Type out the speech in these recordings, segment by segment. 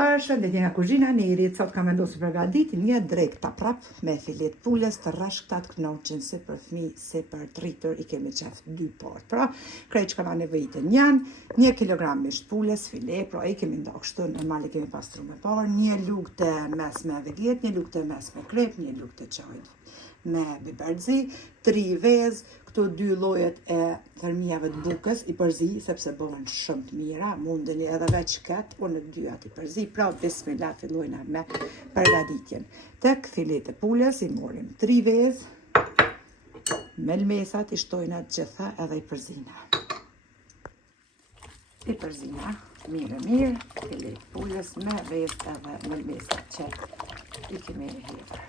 Përshëndetje nga kuzhina e Nerit. Sot kam vendosur përgatitin një drekta prap me filet pulës të rrashkta të knoqën si për fëmijë, si për rritur, i kemi qef 2 porë. Pra, krejt që ka nevojitën janë 1 kilogram misht pulës, file, pra i kemi nda kështu, normal i kemi pastru me parë, 1 lugë të mesme veget, 1 lugë të mesme krep, 1 lugë të çajit me biberzi, 3 vezë, këto 2 llojet e thërmijave të bukës i përzi, sepse bëhen shumë të mira, mundeni edhe veç këtë, unë në 2 i përzi, pra bismillah fillojna me përgatitjen. Tek filet e pulës i morim 3 vezë, melmesat i shtojna të gjitha edhe i përzina. I përzina mirë, filet pulës me vezë edhe melmesat që i kemi hedhur.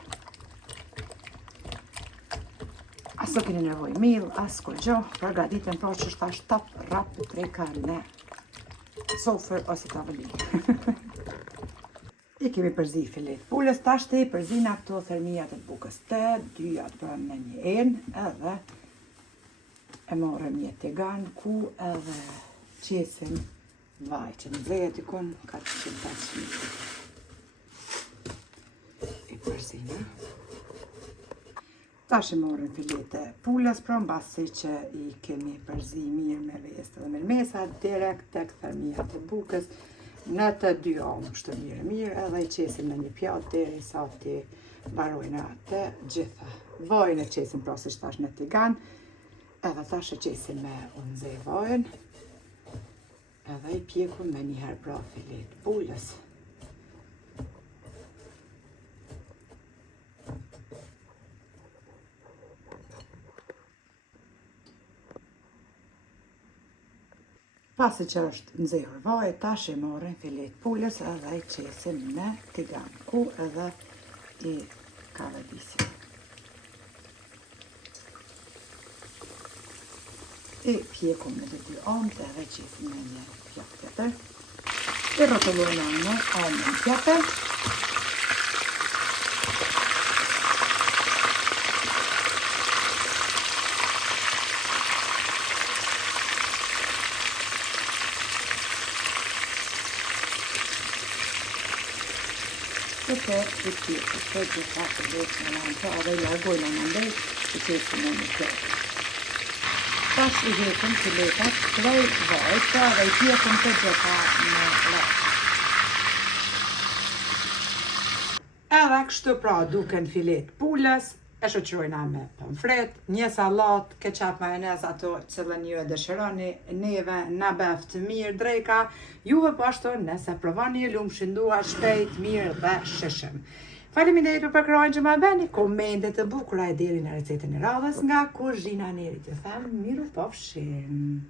As nuk keni nevojë mill, as kur gjë, përgatiten pra që shtash tap rap treka në sofër ose tavolinë. I kemi përzi filet pulës, tash të i përzina këto thërmijat e bukës të, 2 pranë në një enë, edhe e morëm një tigan ku edhe qesim vaj që në zejet i kun 400 i përzina. Tash i morën filet e pulës, pra mbasi që i kemi përzi mirë me vezë dhe melmesa, direkt tek thërmijat e bukës, në të 2 anë kështu mirë, edhe i qesim në një pjatë derisa ti mbarojnë të gjitha. Vajin e qesim pra si tash në tigan, edhe tash e qesim me unëzej vajin, edhe i pjekum me njëherë pra filet pulës. Pasi që është nxehur vaj, tash i morën filet pulës edhe i qesim në tigan, ku edhe i kavadisim. I pjekum në 2 anë edhe i qesim në një pjatë tjetër. I rrotullojmë në anën tjetër. Këtë i pjeku, të gjitha të vetë në lanë të edhe i largojnë në ndej, i qesim në një pjeku. Tash i hekim filetat prej vajt edhe i pjekum të gjitha në lanë. Edhe kështu pra duken filet pulës, e shoqërojna me pomfret, një salat, keqap majonez ato cilën ju e dëshironi, neve në bef të mirë dreka, juve po ashtu nëse provoni lumshin dua shpejt, mirë dhe shishëm. Faleminderit për përkrajnë që ma bëni, komentet të bukura e deri në recetën e radhës nga kuzhina e Nerit. Ju them miru pafshim.